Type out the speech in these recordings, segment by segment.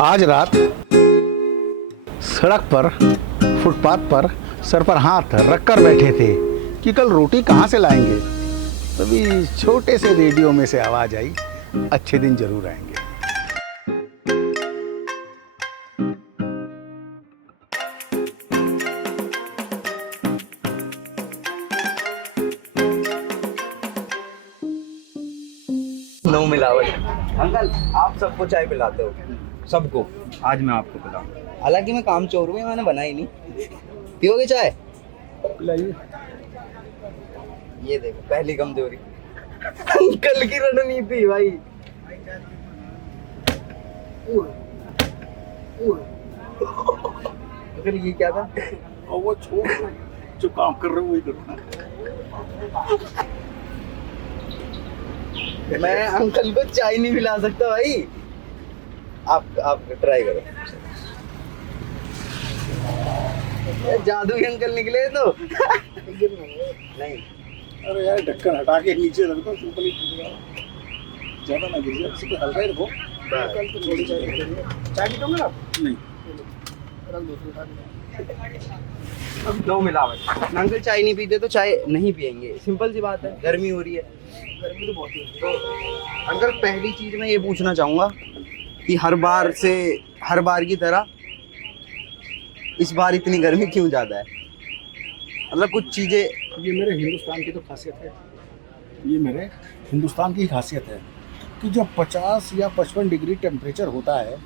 आज रात सड़क पर फुटपाथ पर सर पर हाथ रखकर बैठे थे कि कल रोटी कहाँ से लाएंगे। तभी छोटे से रेडियो में से आवाज आई, अच्छे दिन जरूर आएंगे। नो मिलावट। अंकल आप सबको चाय पिलाते हो, सबको। आज मैं आपको पिलाऊं, हालांकि मैं काम चोर हूँ, मैंने बनाई नहीं। पियोगे चाय? पिलाइए। ये देखो पहली कमजोरी अंकल की रणनीति भाई। अंकल ये क्या था? और वो छोड़, जो काम कर रहे हो वही करो। मैं अंकल को चाय नहीं पिला सकता भाई। आप ट्राई करो। जादू के अंकल निकले तो नहीं। अरे यार ढक्कन हटा के नीचे रख दो, ऊपर ही ज्यादा ना गिर जाए, इसको हल्का ही रखो। कल तो थोड़ी चाय पीओगे आप? नहीं, नो मिलावट। अंकल चाय नहीं पीते तो चाय नहीं पियेंगे, सिंपल सी बात है। गर्मी हो रही है, गर्मी तो बहुत है। तो अंकल पहली चीज मैं ये पूछना चाहूंगा कि हर बार की तरह इस बार इतनी गर्मी क्यों ज्यादा है? मतलब कुछ चीजें। ये मेरे हिंदुस्तान की तो खासियत है, ये मेरे हिंदुस्तान की खासियत है कि जब 50 या 55 डिग्री टेम्परेचर होता है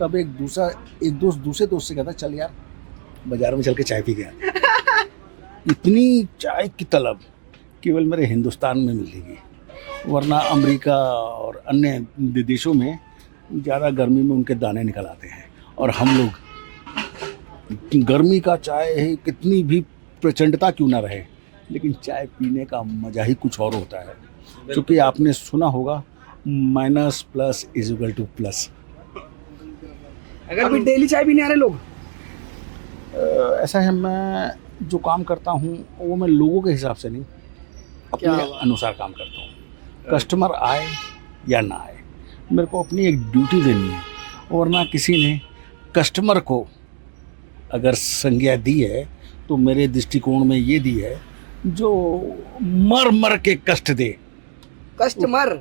तब एक दूसरे दोस्त से कहता चल यार बाजार में चल के चाय पी गया। इतनी चाय की तलब केवल मेरे हिंदुस्तान में मिलेगी, वरना अमेरिका और अन्य देशों में ज़्यादा गर्मी में उनके दाने निकल आते हैं। और हम लोग गर्मी का चाय कितनी भी प्रचंडता क्यों ना रहे, लेकिन चाय पीने का मज़ा ही कुछ और होता है। क्योंकि आपने सुना होगा minus plus is equal two plus. अगर अभी डेली चाय पीने आ रहे लोग, ऐसा है, मैं जो काम करता हूँ वो मैं लोगों के हिसाब से नहीं, अपने अनुसार काम करता हूँ। कस्टमर आए या ना आए, मेरे को अपनी एक ड्यूटी देनी है। वरना किसी ने कस्टमर को अगर संज्ञा दी है तो मेरे दृष्टिकोण में ये दी है जो मर मर के कष्ट दे। कस्टमर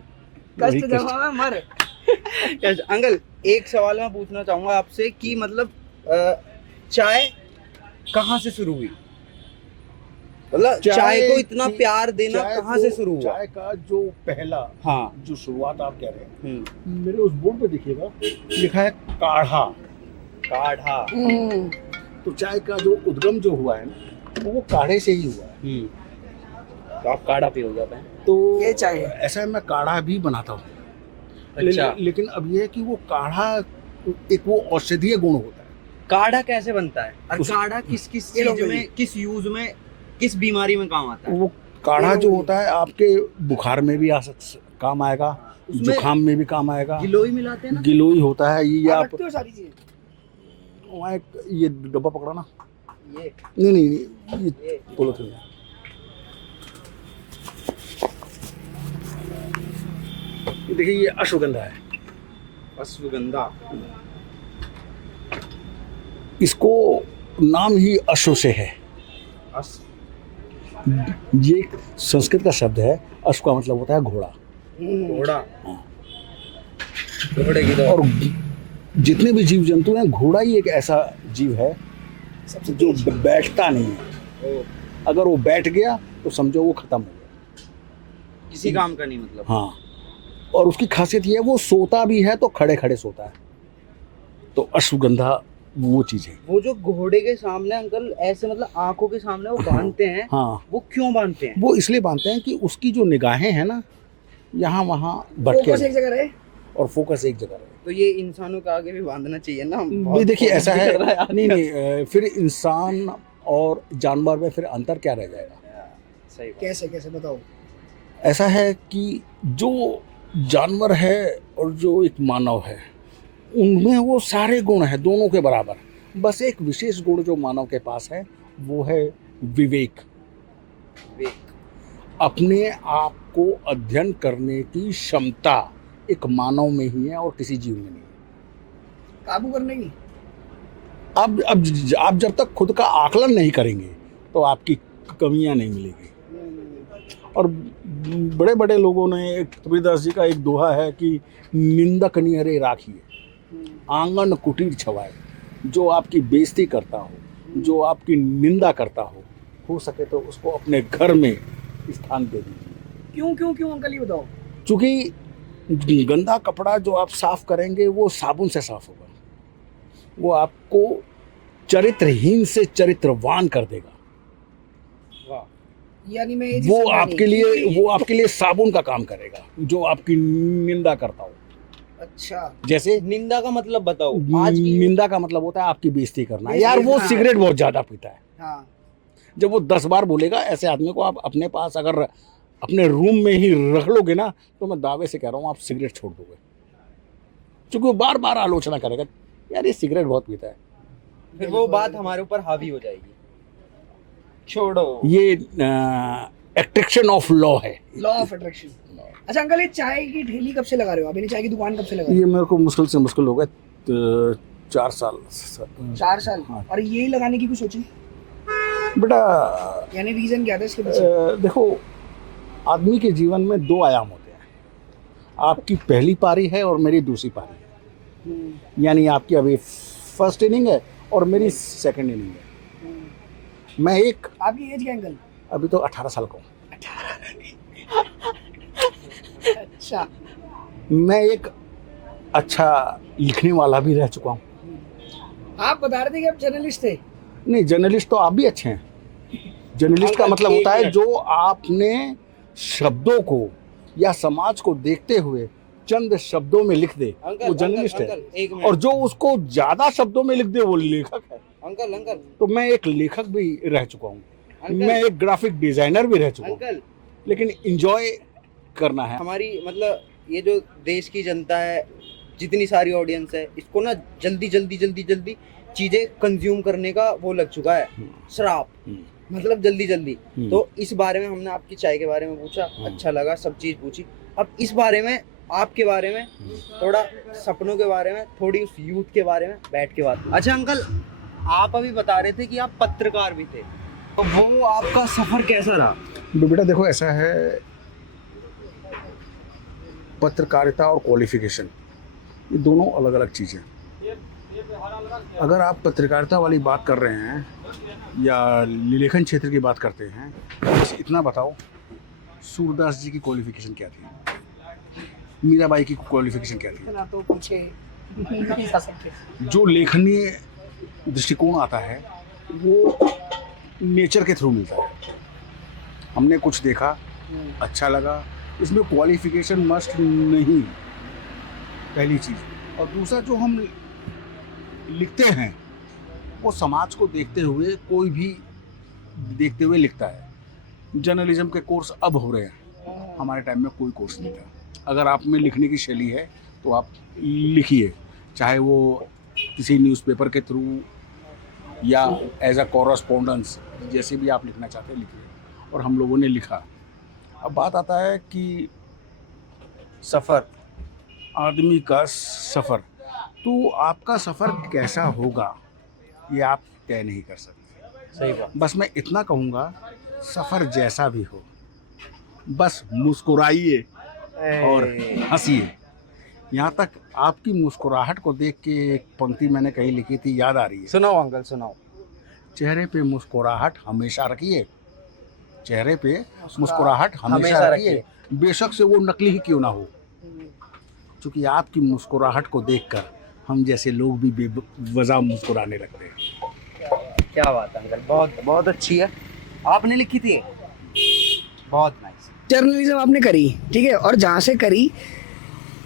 कष्ट जमा मर। अंकल एक सवाल मैं पूछना चाहूंगा आपसे कि मतलब चाय कहाँ से शुरू हुई? मतलब चाय को इतना प्यार देना कहाँ से शुरू हुआ? चाय का जो पहला जो शुरुआत आप कह रहे हैं, मेरे उस बोर्ड पे देखिएगा लिखा है काढ़ा। काढ़ा। तो चाय का जो उद्गम जो हुआ है ना वो काढ़े से ही हुआ है। तो आप काढ़ा पियोगे? तो ये चाय ऐसा है, मैं काढ़ा भी बनाता हूँ। अच्छा। लेकिन अब ये है कि वो काढ़ा एक वो औषधीय गुण होता है। काढ़ा कैसे बनता है और काढ़ा किस चीज में, किस यूज में, किस बीमारी में काम आता है? वो काढ़ा जो होता है आपके बुखार में भी काम आएगा, जुखाम में भी काम आएगा। गिलोई मिलाते हैं ना? गिलोई होता है। ये आप सारी चीजें वहाँ ये डब्बा पकड़ा ना, ये नहीं ये पोलोथीन। देखिए ये अश्वगंधा है। अश्वगंधा। इसको नाम ही अश्व से है। ये संस्कृत का शब्द है। अश्व का मतलब होता है घोड़ा। घोड़ा। घोड़े की और जितने भी जीव जंतु हैं, घोड़ा ही एक ऐसा जीव है जो बैठता नहीं है। अगर वो बैठ गया तो समझो वो खत्म हो गया, किसी काम का नहीं मतलब। हाँ। और उसकी खासियत ये है वो सोता भी है तो खड़े खड़े सोता है। तो अश्वगंधा वो चीज है। वो जो घोड़े के सामने अंकल ऐसे मतलब आंखों के सामने वो बांधते हैं। हाँ। वो क्यों बांधते हैं? वो इसलिए बांधते हैं कि उसकी जो निगाहें हैं ना यहाँ वहाँ भटके, फोकस एक जगह रहे और फोकस एक जगह रहे। तो ये इंसानों का आगे भी बांधना चाहिए ना। भी देखिए ऐसा है, नहीं फिर इंसान और जानवर में फिर अंतर क्या रह जाएगा? सही। कैसे बताओ? ऐसा है कि जो जानवर है और जो एक मानव है उनमें वो सारे गुण हैं दोनों के बराबर। बस एक विशेष गुण जो मानव के पास है वो है विवेक। अपने आप को अध्ययन करने की क्षमता एक मानव में ही है और किसी जीव में नहीं है। काबू करने की? आप जब तक खुद का आकलन नहीं करेंगे तो आपकी कमियां नहीं मिलेगी। और बड़े बड़े लोगों ने, कबीरदास जी का एक दोहा है कि निंदक नियरे राखिए, आंगन कुटीर छवाए। जो आपकी बेइज्जती करता हो, जो आपकी निंदा करता हो सके तो उसको अपने घर में स्थान दे दीजिए। क्यों अंकल, ये बताओ। क्योंकि गंदा कपड़ा जो आप साफ करेंगे वो साबुन से साफ होगा, वो आपको चरित्रहीन से चरित्रवान कर देगा। यानी मैं ये चीज़ वो समझा आपके लिए साबुन का काम करेगा जो आपकी निंदा करता हो। अच्छा, जैसे निंदा का मतलब बताओ। आज की निंदा का मतलब होता है आपकी बेइज्जती करना। बेइज्जती यार वो करना। सिगरेट बहुत ज्यादा पीता है, हाँ, जब वो 10 बार बोलेगा, ऐसे आदमी को आप अपने पास अगर अपने रूम में ही रख लोगे ना, तो मैं दावे से कह रहा हूँ आप सिगरेट छोड़ दोगे। क्योंकि वो बार बार आलोचना करेगा, यार ये सिगरेट बहुत पीता है। फिर वो बात हमारे ऊपर हावी हो जाएगी। छोड़ो, ये एट्रैक्शन ऑफ लॉ है। Law of attraction. अच्छा अंकल, ये चाय की ठेली कब से लगा रहे हो आप? यानी चाय की दुकान कब से लगा रहे ये मेरे को मुश्किल से मुश्किल हो गए 4 साल। हो? 4 साल। हाँ। और यही लगाने की कुछ सोची? बेटा यानी रीजन क्या था इसके पीछे? देखो, आदमी के जीवन में 2 आयाम होते हैं। आपकी पहली पारी है और मेरी दूसरी पारी है। यानी आपकी अभी फर्स्ट इनिंग है और मेरी सेकंड इनिंग है। मैं एक, आपकी एज क्या अंकल? अभी तो 18 साल का हूँ। अच्छा, मैं एक अच्छा लिखने वाला भी रह चुका हूँ। आप बता रहे थे कि आप जर्नलिस्ट थे। नहीं, जर्नलिस्ट तो आप भी अच्छे हैं। जर्नलिस्ट का मतलब होता है जो आपने शब्दों को या समाज को देखते हुए चंद शब्दों में लिख दे, वो जर्नलिस्ट है। एक और जो उसको ज्यादा शब्दों में लिख दे वो लेखक है। अंकल तो मैं एक लेखक भी रह चुका हूँ, अंकल। मैं एक ग्राफिक डिजाइनर भी रह चुका हूँ। अंकल, लेकिन एंजॉय करना है। हमारी मतलब ये जो देश की जनता है, जितनी सारी ऑडियंस है, इसको ना जल्दी चीजें कंज्यूम करने का वो लग चुका है, श्राप। मतलब जल्दी। तो इस बारे में हमने आपकी चाय के बारे में पूछा, अच्छा लगा, सब चीज पूछी। अब इस बारे में, आपके बारे में, थोड़ा सपनों के बारे में, थोड़ी उस यूथ के बारे में बैठ के बात। अच्छा अंकल, आप अभी बता रहे थे कि आप पत्रकार भी थे, तो वो आपका सफर कैसा रहा? बेटा देखो, ऐसा है, पत्रकारिता और क्वालिफिकेशन ये दोनों अलग अलग चीज़ें। अगर आप पत्रकारिता वाली बात कर रहे हैं या लेखन क्षेत्र की बात करते हैं, तो इतना बताओ, सूरदास जी की क्वालिफिकेशन क्या थी, मीराबाई की क्वालिफिकेशन क्या थी? ना तो पीछे नहीं जा सकते। जो लेखनीय दृष्टिकोण आता है वो नेचर के थ्रू मिलता है। हमने कुछ देखा, अच्छा लगा, इसमें क्वालिफिकेशन मस्ट नहीं, पहली चीज़। और दूसरा, जो हम लिखते हैं वो समाज को देखते हुए, कोई भी देखते हुए लिखता है। जर्नलिज्म के कोर्स अब हो रहे हैं, हमारे टाइम में कोई कोर्स नहीं था। अगर आप में लिखने की शैली है तो आप लिखिए, चाहे वो किसी न्यूज़पेपर के थ्रू या एज अ कॉरेस्पॉन्डेंस, जैसे भी आप लिखना चाहते हैं लिखिए। और हम लोगों ने लिखा। अब बात आता है कि सफर, आदमी का सफ़र, तो आपका सफ़र कैसा होगा ये आप तय नहीं कर सकते। सही बात। बस मैं इतना कहूँगा, सफ़र जैसा भी हो, बस मुस्कुराइए और हंसिए। यहाँ तक आपकी मुस्कुराहट को देख के एक पंक्ति मैंने कहीं लिखी थी, याद आ रही है। सुनाओ अंकल, सुनाओ। चेहरे पे मुस्कुराहट हमेशा रखिए, चेहरे पे मुस्कुराहट हमेशा रखिए, बेशक से वो नकली ही क्यों ना हो। क्योंकि आपकी मुस्कुराहट को देखकर हम जैसे लोग भी बेवजह मुस्कुराने लगते हैं। क्या बात है अंकल, बहुत अच्छी है, आपने लिखी थी, बहुत नाइस। जर्नलिज्म आपने करी, ठीक है, और जहाँ से करी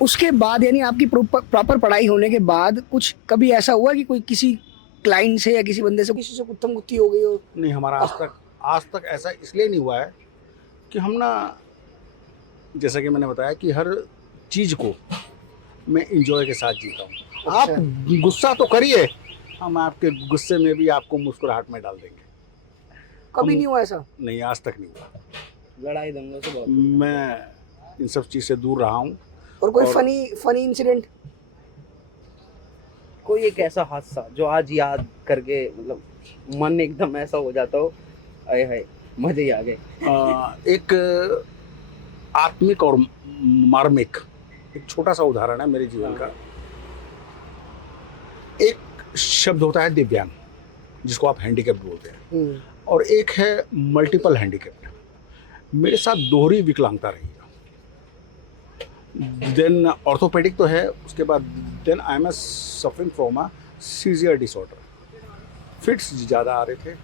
उसके बाद, यानी आपकी प्रॉपर पढ़ाई होने के बाद, कुछ कभी ऐसा हुआ कि कोई किसी क्लाइंट से या किसी बंदे से, किसी से गुत्थम गुत्थी हो गई हो? नहीं, हमारा आज तक ऐसा इसलिए नहीं हुआ है कि हम ना, जैसा कि मैंने बताया कि हर चीज़ को मैं इंजॉय के साथ जीता हूँ। आप गुस्सा तो करिए, हम आपके गुस्से में भी आपको मुस्कुराहट में डाल देंगे। कभी नहीं हुआ ऐसा? नहीं, आज तक नहीं हुआ। लड़ाई दंगों से बहुत। मैं इन सब चीज़ से दूर रहा हूँ। और कोई फनी इंसिडेंट? कोई एक ऐसा हादसा जो आज याद करके मतलब मन एकदम ऐसा हो जाता हो, आए हाय मजे ही आ गए। एक आत्मिक और मार्मिक एक छोटा सा उदाहरण है मेरे जीवन का। एक शब्द होता है दिव्यांग, जिसको आप हैंडीकैप बोलते हैं, और एक है मल्टीपल हैंडीकैप। मेरे साथ दोहरी विकलांगता रही है। देन ऑर्थोपेडिक तो है, उसके बाद then I am suffering from a seizure disorder. Fits ज़्यादा आ रहे थे,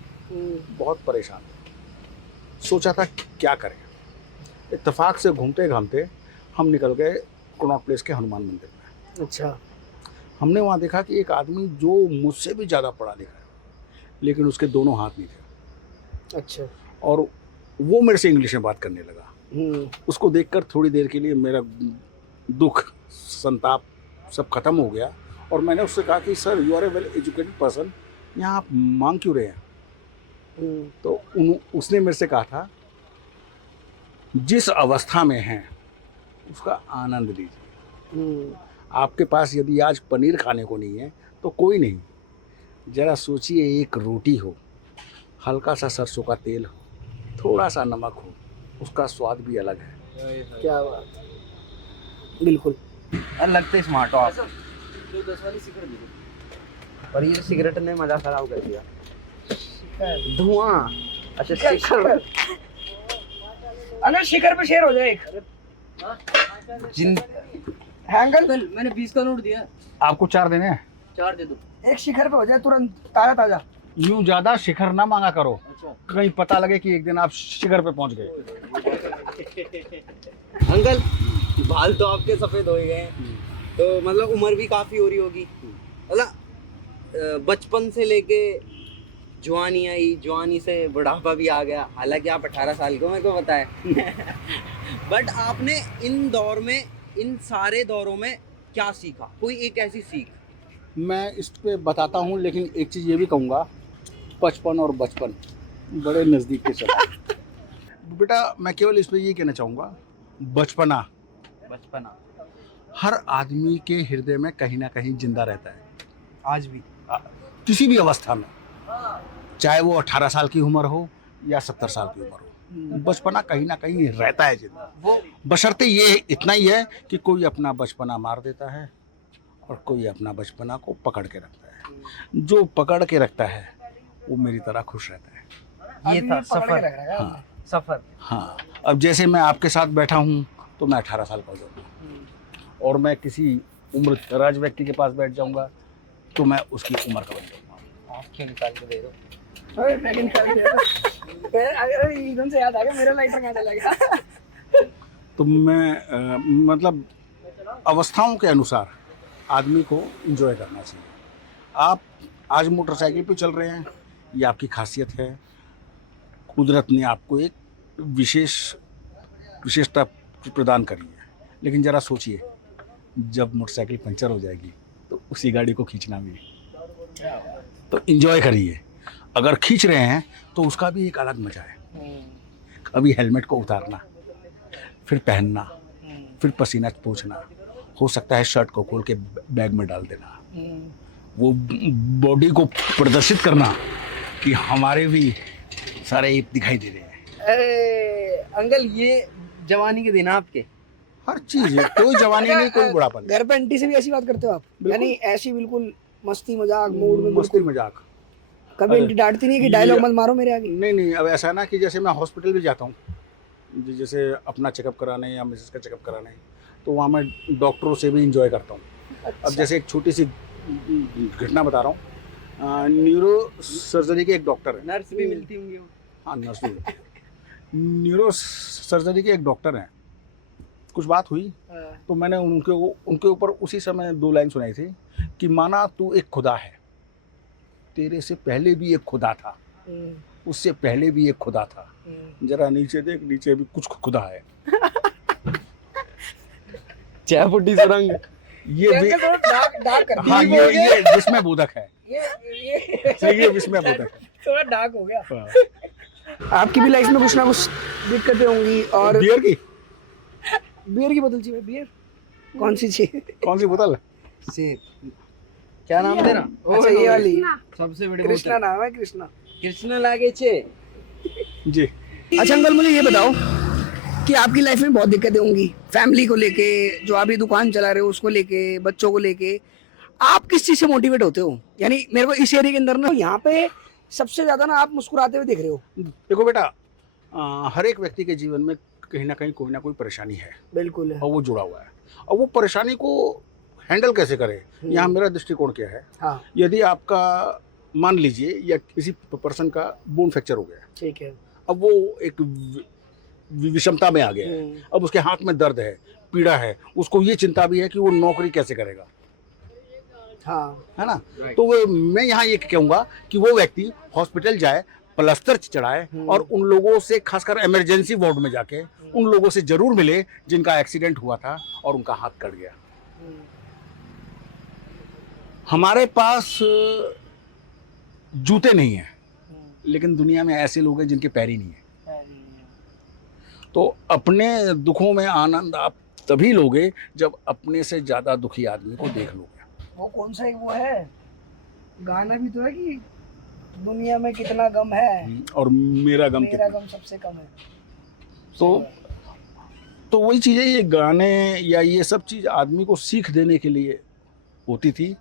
बहुत परेशान थे। सोचा था क्या करें। इत्तेफाक से घूमते घामते हम निकल गए कनॉट प्लेस के हनुमान मंदिर में। अच्छा। हमने वहाँ देखा कि एक आदमी जो मुझसे भी ज़्यादा पढ़ा लिखा है, लेकिन उसके दोनों हाथ नहीं थे। अच्छा। और वो मेरे से इंग्लिश में बात करने लगा। उसको देखकर थोड़ी देर के लिए मेरा दुख संताप सब खत्म हो गया, और मैंने उससे कहा कि sir you are a well educated person, यहाँ आप मांग क्यों रहे हैं? तो उसने मेरे से कहा था, जिस अवस्था में हैं उसका आनंद लीजिए। आपके पास यदि आज पनीर खाने को नहीं है तो कोई नहीं, जरा सोचिए एक रोटी हो, हल्का सा सरसों का तेल हो, थोड़ा सा नमक हो, उसका स्वाद भी अलग है। क्या बात, बिल्कुल। और लगते स्मार्ट हो आप। पर ये सिगरेट ने मजा खराब कर दिया। धुआं। अच्छा शिखर। अगर शिखर पे शेयर हो जाए एक जिन है अंकल, मैंने 20 का नोट दिया। आपको 4 देने हैं? 4 दे दो। एक शिखर पे हो जाए तुरंत ताजा ताजा। यूं ज़्यादा शिखर ना मांगा करो, अच्छा। कहीं पता लगे कि एक दिन आप शिखर पे पहुंच गए। अंकल बाल तो आपके सफेद हो ही गए हैं, तो मतलब उम्र भी काफी हो रही होगी। मतलब बचपन से लेके जवानी आई, जवानी से बुढ़ापा भी आ गया। हालांकि आप 18 साल के हो, मेरे को पता है। बट आपने इन दौर में, इन सारे दौरों में क्या सीखा? कोई एक ऐसी सीख? मैं इस पे बताता हूँ, लेकिन एक चीज़ ये भी कहूँगा, बचपन और बचपन बड़े नज़दीक के चलते। बेटा मैं केवल इस पे ये कहना चाहूँगा, बचपना हर आदमी के हृदय में कहीं ना कहीं जिंदा रहता है, आज भी किसी भी अवस्था में, चाहे वो 18 साल की उम्र हो या 70 साल की उम्र हो। बचपना कहीं ना कहीं रहता है जिंदा। वो बशर्ते ये इतना ही है कि कोई अपना बचपना मार देता है और कोई अपना बचपना को पकड़ के रखता है। जो पकड़ के रखता है वो मेरी तरह खुश रहता है। ये था सफर। हाँ सफर। हाँ, अब जैसे मैं आपके साथ बैठा हूँ तो मैं 18 साल का हो जाऊँगा, और मैं किसी उम्र दराज व्यक्ति के पास बैठ जाऊँगा तो मैं उसकी उम्र का बन जाऊँगा। आप क्यों निकाल के दे दो? अरे मैं निकाल दिया। अरे एकदम से याद आ गया, मेरा लाइटर कहाँ चला गया? तो मैं मतलब अवस्थाओं के अनुसार आदमी को एंजॉय करना चाहिए। आप आज मोटरसाइकिल पे चल रहे हैं, ये आपकी खासियत है। कुदरत ने आपको एक विशेषता प्रदान करी है, लेकिन ज़रा सोचिए, जब मोटरसाइकिल पंचर हो जाएगी तो उसी गाड़ी को खींचना भी है। तो एंजॉय करिए। अगर खींच रहे हैं तो उसका भी एक अलग मजा है। अभी हेलमेट को उतारना, फिर पहनना, फिर पसीना पोंछना, हो सकता है शर्ट को खोल के बैग में डाल देना, वो बॉडी को प्रदर्शित करना कि हमारे भी सारे ईप दिखाई दे रहे हैं। अरे अंकल ये जवानी के दिन आपके। हर चीज है, कोई जवानी नहीं, कोई बुढ़ापा नहीं। घर पे आंटी से भी ऐसी बात करते हो आप? बिल्कुल। यानी ऐसी बिल्कुल मस्ती मजाक मूड में? मस्ती मजाक। कभी आंटी डांटती नहीं कि डायलॉग मत मारो मेरे आगे? नहीं, अब ऐसा ना कि जैसे मैं हॉस्पिटल भी जाता हूँ, जैसे अपना चेकअप कराने या मिसेस का चेकअप कराने, तो वहाँ मैं डॉक्टरों से भी इंजॉय करता हूँ। अब जैसे एक छोटी सी घटना बता रहा हूँ, न्यूरो सर्जरी के एक डॉक्टर है। नर्स भी मिलती होंगी। हाँ, नर्स भी। न्यूरो सर्जरी के एक डॉक्टर हैं। कुछ बात हुई तो मैंने उनके ऊपर उसी समय 2 लाइन सुनाई थी कि माना तू एक खुदा है, तेरे से पहले भी एक खुदा था, उससे पहले भी एक खुदा था, जरा नीचे देख, नीचे भी कुछ खुदा है। चायपुट्टी सुरंग। ये भी डार्क कर हाँ, ये विस्मय बोधक है। ये विस्मय बोधक है। थोड़ा डार्क हो गया। हाँ। आपकी भी लाइफ में कुछ ना कुछ दिक्कतें होंगी। और बियर की बियर की बोतल चाहिए? बियर कौन सी चाहिए? कौन सी बोतल? से क्या नाम तेरा? अच्छा ये वाली सबसे बड़ी कृष्णा नाम है, कृष्णा। कृष्ण लागे छे। जी। अच्छा अंकल मुझे ये बताओ कि आपकी लाइफ में बहुत दिक्कतें होंगी, फैमिली को लेके, जो आप ये दुकान चला रहे हो उसको लेके, बच्चों को लेके, आप किस चीज से मोटिवेट होते हो? यानी मेरे को इस एरिया के अंदर ना यहाँ पे सबसे ज्यादा ना आप मुस्कुराते हुए दिख रहे हो। देखो बेटा, हर एक व्यक्ति के जीवन में कहीं ना कहीं कोई ना कोई परेशानी है बिल्कुल है। और वो जुड़ा हुआ है, और वो परेशानी को हैंडल कैसे करे, यहाँ मेरा दृष्टिकोण क्या है। हाँ यदि आपका मान लीजिए या किसी पर्सन का बोन फ्रैक्चर हो गया, ठीक है। अब वो एक विषमता में आ गया है, अब उसके हाथ में दर्द है, पीड़ा है, उसको ये चिंता भी है कि वो नौकरी कैसे करेगा, हाँ है ना। तो वो मैं यहाँ ये कहूँगा कि वो व्यक्ति हॉस्पिटल जाए, प्लास्टर चढ़ाए, और उन लोगों से, खासकर इमरजेंसी वार्ड में जाके उन लोगों से जरूर मिले जिनका एक्सीडेंट हुआ था और उनका हाथ कट गया। हमारे पास जूते नहीं हैं, लेकिन दुनिया में ऐसे लोग हैं जिनके पैर ही नहीं है। तो अपने दुखों में आनंद आप तभी लोगे जब अपने से ज्यादा दुखी आदमी को देख लोगे। वो कौन सा एक वो है गाना भी तो है कि दुनिया में कितना गम है और मेरा गम मेरा कितना। गम सबसे कम है। तो वही चीज़ें, ये गाने या ये सब चीज़ आदमी को सीख देने के लिए होती थी,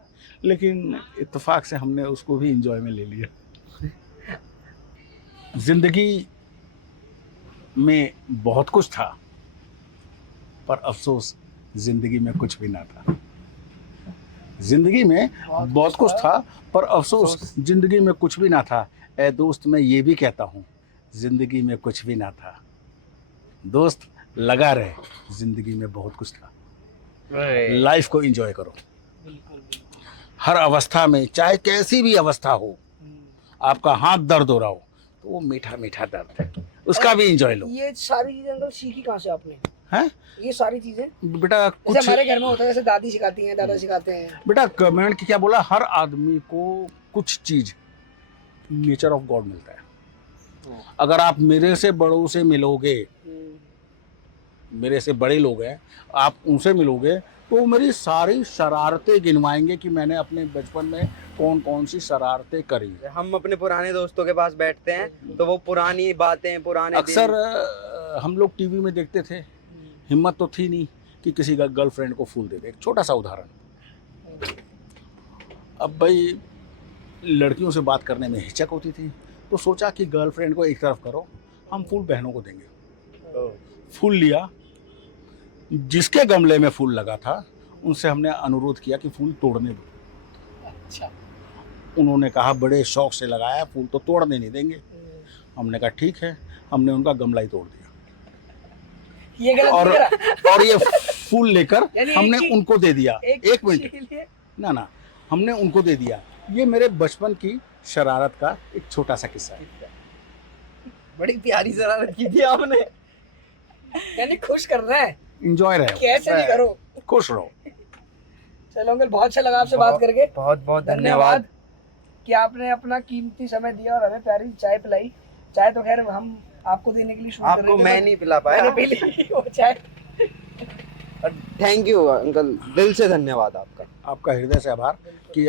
लेकिन इत्तेफाक से हमने उसको भी एंजॉय में ले लिया। जिंदगी में बहुत कुछ था, पर अफसोस जिंदगी में कुछ भी ना था। जिंदगी में बहुत कुछ था, पर अफसोस जिंदगी में कुछ भी ना था। ए दोस्त, मैं ये भी कहता हूँ, जिंदगी में कुछ भी ना था। दोस्त लगा रहे, जिंदगी में बहुत कुछ था। लाइफ को एंजॉय करो, हर अवस्था में, चाहे कैसी भी अवस्था हो। आपका हाथ दर्द हो रहा हो तो वो मीठा मीठा दर्द है, उसका भी एंजॉय लो। ये सारी चीजें अंकल सीखी कहाँ से आपने? हैं ये सारी चीजें बेटा, जैसे कुछ हमारे घर में होता है, जैसे दादी सिखाती हैं, दादा सिखाते हैं। बेटा, कमेंट क्या बोला, हर आदमी को कुछ चीज नेचर ऑफ गॉड मिलता है। अगर आप मेरे से बड़ों से मिलोगे, मेरे से बड़े लोग हैं, आप उनसे मिलोगे तो मेरी सारी शरारतें गिनवाएंगे कि मैंने अपने बचपन में कौन कौन सी शरारतें करी। हम अपने पुराने दोस्तों के पास बैठते हैं तो वो पुरानी बातें, पुराने अक्सर हम लोग टीवी में देखते थे, हिम्मत तो थी नहीं कि किसी का गर्लफ्रेंड को फूल दे दे। एक छोटा सा उदाहरण, अब भाई लड़कियों से बात करने में हिचक होती थी, तो सोचा कि गर्लफ्रेंड को एक तरफ करो, हम फूल बहनों को देंगे। फूल लिया, जिसके गमले में फूल लगा था उनसे हमने अनुरोध किया कि फूल तोड़ने दो। अच्छा। उन्होंने कहा बड़े शौक से लगाया, फूल तो तोड़ने नहीं देंगे। हमने कहा ठीक है, हमने उनका गमला ही तोड़ दिया। ये गलत और ये फूल लेकर यानी हमने एक- उनको दे दिया। एक मिनट, मिनट ना हमने उनको दे दिया। ये मेरे बचपन की शरारत का एक छोटा सा किस्सा है। बड़ी प्यारी शरारत की थी आपने। यानी खुश कर रहा है, एंजॉय रहे, कैसे भी करो। खुश रहो। चलो अंकल, बहुत अच्छा लगा आपसे बात करके। बहुत बहुत धन्यवाद कि आपने अपना कीमती समय दिया और हमें प्यारी चाय पिलाई। चाय तो खैर हम आपको देने के लिए शुरू कर रहे आपको थे, मैं but नहीं पिला पाया। मैंने पी ली वो चाय। थैंक यू अंकल, दिल से धन्यवाद आपका। आपका हृदय से आभार कि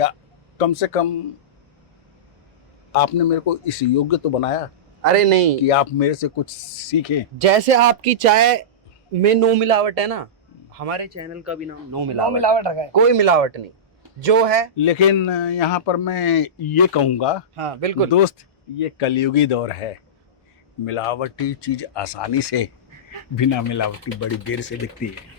कम से कम आपने मेरे को इस योग्य तो बनाया अरे नहीं, कि आप मेरे से कुछ सीखें। जैसे आपकी चाय में नो मिलावट है ना, हमारे चैनल का भी नाम नो नौ मिलावट। मिलावट रखा है। कोई मिलावट नहीं, जो है। लेकिन यहाँ पर मैं ये कहूँगा, हाँ बिल्कुल दोस्त, ये कलयुगी दौर है। मिलावटी चीज आसानी से, बिना मिलावटी बड़ी देर से दिखती है।